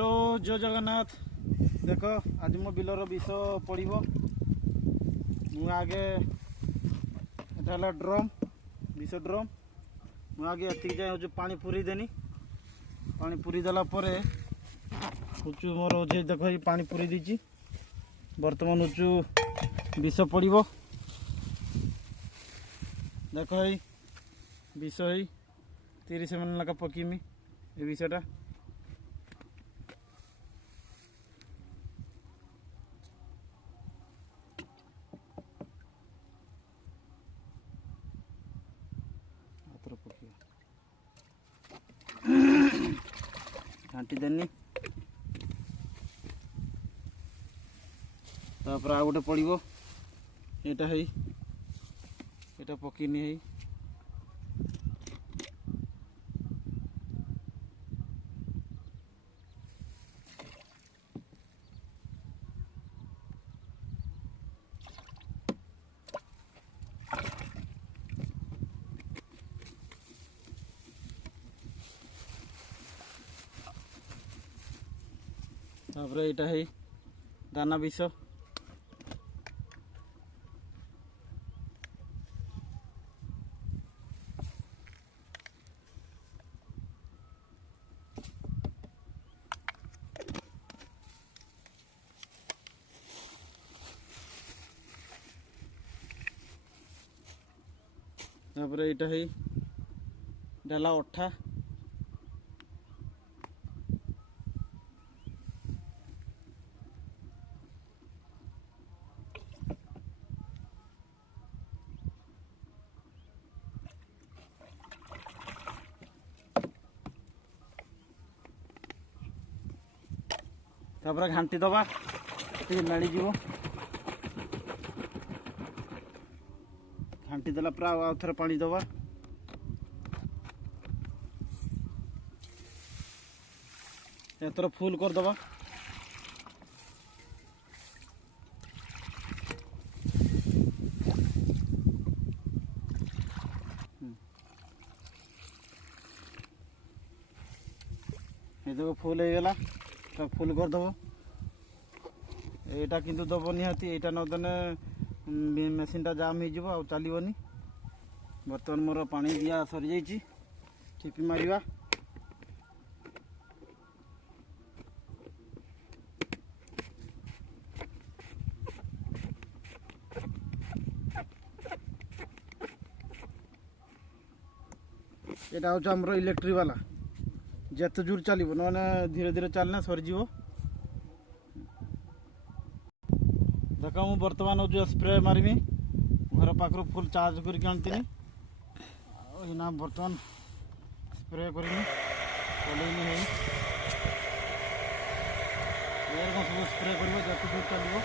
Hello जय जगन्नाथ। देख आज मो बिलर विष पड़ो मु आगे एटा ड्रम विष ड्रम मु आगे एति जाए हूँ पानी पूरी देनी। पानी पूरी देला परे हूँ मोर हूँ देख ये पानी पूरी दीची बर्तमान हूँ विष पड़ो। देख ये विष ही 30 मिनट लगा पकीमी ये विषटा घाटी देनी तापर आ गोटे पड़ो एटा है एटा पकीनी है तापर एटा है दाना विष तापर एटा है डाला अठा तापर घाटी दबा मिल घाटी देला पूरा आउ थे पानी दबा एथर फुल कर दबा। ये देखो फुल हो गला फुल कर दब एटा किंतु दब निहाती एटा नदेने मेसीन टा जाम हो चलनी। बर्तमान मोर पानी दिया सरी जाइए ठिपी मारिबा एटा हूँ आमर इलेक्ट्रिक वाला जिते जोर चलो ना धीरे धीरे चलना सरीज। देख मु बर्तमान जो स्प्रे मारमी घर पाखर फुल चार्ज करके आनी बर्तमान स्प्रे करमी चलनी है सब स्प्रे कर जिते दूर चलो।